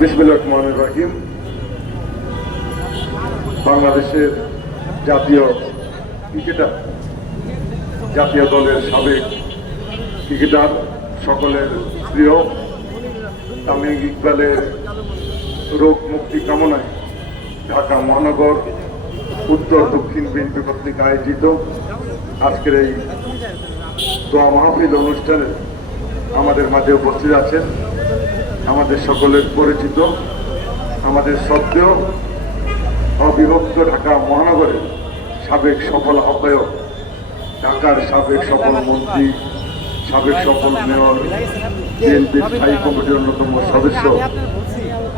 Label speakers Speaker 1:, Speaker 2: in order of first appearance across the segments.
Speaker 1: বিসমিল্লাহ বাংলাদেশের জাতীয় ক্রিকেটার, জাতীয় দলের সাবেক ক্রিকেটার সকলের প্রিয়, তামিম ইকবালের রোগ মুক্তি কামনায় ঢাকা মহানগর, উত্তর দক্ষিণ বিএনপি কর্তৃক আয়োজিত আজকের এই দোয়া মাহফিল অনুষ্ঠানে আমাদের মাঝে উপস্থিত আছেন আমাদের সকলের পরিচিত, আমাদের সত্ত্বেও অবিভক্ত ঢাকা মহানগরের সাবেক সফল আহ্বায়ক, ঢাকার সাবেক সফল মন্ত্রী, সাবেক সফল মেয়র বিএনপির স্থায়ী কমিটির অন্যতম সদস্য,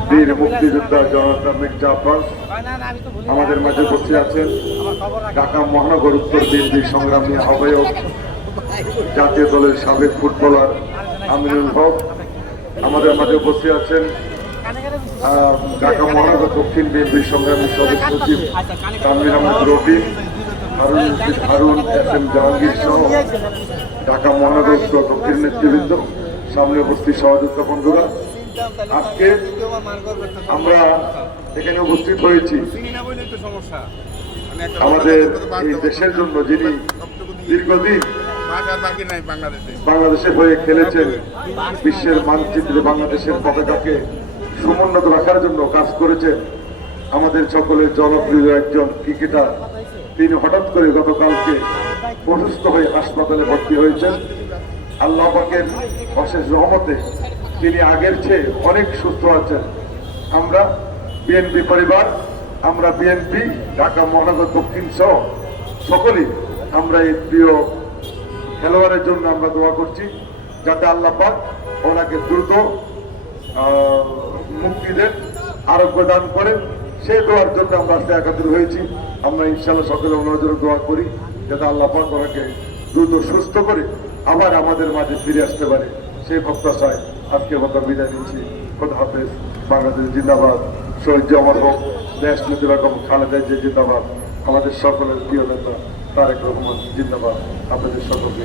Speaker 1: বীর মুক্তিযোদ্ধা জনতা মির্জা আব্বাস আমাদের মাঝে উপস্থিত আছেন। ঢাকা মহানগর উত্তর বিএনপির সংগ্রামী আহ্বায়ক, জাতীয় দলের সাবেক ফুটবলার আমিনুল হক আমাদের মাঝে উপস্থিত আছেন ঢাকা মহানগর দক্ষিণ বিএনপির সংগ্রামী সদস্য সচিব তানভীর আহমেদ রবিন হারুন হারুন, এস এম জাহাঙ্গীর সহ ঢাকা মহানগর দক্ষিণ নেতৃবৃন্দ, সামনে উপস্থিত সহযোগিতা বন্ধুরা। আজকে আমরা এখানে উপস্থিত হয়েছি। আমাদের এই দেশের জন্য যিনি দীর্ঘদিন বাংলাদেশের হয়ে খেলেছেন বিশ্বের মানচিত্রে বাংলাদেশের পতাকাকে সমুন্নত রাখার জন্য কাজ করেছেন আমাদের সকলের জনপ্রিয় একজন ক্রিকেটার। তিনি হঠাৎ করে গতকালকে অসুস্থ হয়ে হাসপাতালে ভর্তি হয়েছেন। আল্লাহ পাকের অশেষ রহমতে তিনি আগের চেয়ে অনেক সুস্থ আছেন। আমরা বিএনপি পরিবার, আমরা বিএনপি, ঢাকা মহানগর দক্ষিণ সহ সকলেই আমরা এই প্রিয় খেলোয়াড়ের জন্য আমরা দোয়া করছি, যাতে আল্লাহ পাক ওনাকে দ্রুত মুক্তি দেন, আরোগ্য দান করেন। সেই দোয়ার জন্য আমরা আজকে একাত্র হয়েছি। আমরা ইনশাল্লাহ সকলে ওনার দোয়া করি, যাতে আল্লাহ পাক ওনাকে দ্রুত সুস্থ করে আবার আমাদের মাঝে ফিরে আসতে পারে। সেই প্রত্যাশায় আজকে মতো বিদায় নিচ্ছি। খোদা হাফেজ। বাংলাদেশ জিন্দাবাদ। শহীদ জামার হোক দেশ নীতি রকম খালেদা যে জিন্দাবাদ। আমাদের সকলের প্রিয় নেতা তারেক রহমান জিন্দাবাদ আপনাদের সকলকে